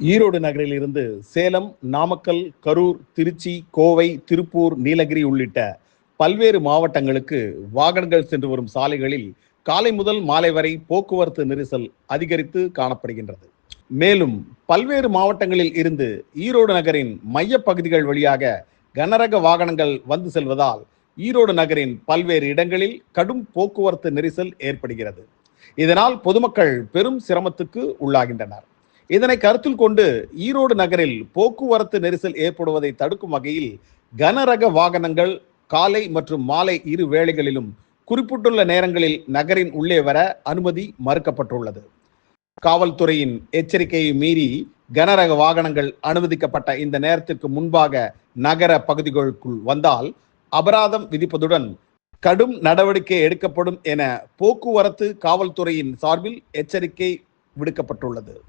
ஈரோடு நகரில் இருந்து சேலம் நாமக்கல் கரூர் திருச்சி கோவை திருப்பூர் நீலகிரி உள்ளிட்ட பல்வேறு மாவட்டங்களுக்கு வாகனங்கள் சென்று வரும் சாலைகளில் காலை முதல் மாலை வரை போக்குவரத்து நெரிசல் அதிகரித்து காணப்படுகின்றது. மேலும் பல்வேறு மாவட்டங்களில் இருந்து ஈரோடு நகரின் மைய பகுதிகள் வழியாக கனரக வாகனங்கள் வந்து செல்வதால் ஈரோடு நகரின் பல்வேறு இடங்களில் கடும் போக்குவரத்து நெரிசல் ஏற்படுகிறது. இதனால் பொதுமக்கள் பெரும் சிரமத்துக்கு உள்ளாகின்றனர். இதனை கருத்தில் கொண்டு ஈரோடு நகரில் போக்குவரத்து நெரிசல் ஏற்படுவதை தடுக்கும் வகையில் கனரக வாகனங்கள் காலை மற்றும் மாலை இரு வேளைகளிலும் குறிப்பிட்டுள்ள நேரங்களில் நகரின் உள்ளே வர அனுமதி மறுக்கப்பட்டுள்ளது. காவல்துறையின் எச்சரிக்கையை மீறி கனரக வாகனங்கள் அனுமதிக்கப்பட்ட இந்த நேரத்திற்கு முன்பாக நகர பகுதிகளுக்குள் வந்தால் அபராதம் விதிப்பதுடன் கடும் நடவடிக்கை எடுக்கப்படும் என போக்குவரத்து காவல்துறையின் சார்பில் எச்சரிக்கை விடுக்கப்பட்டுள்ளது.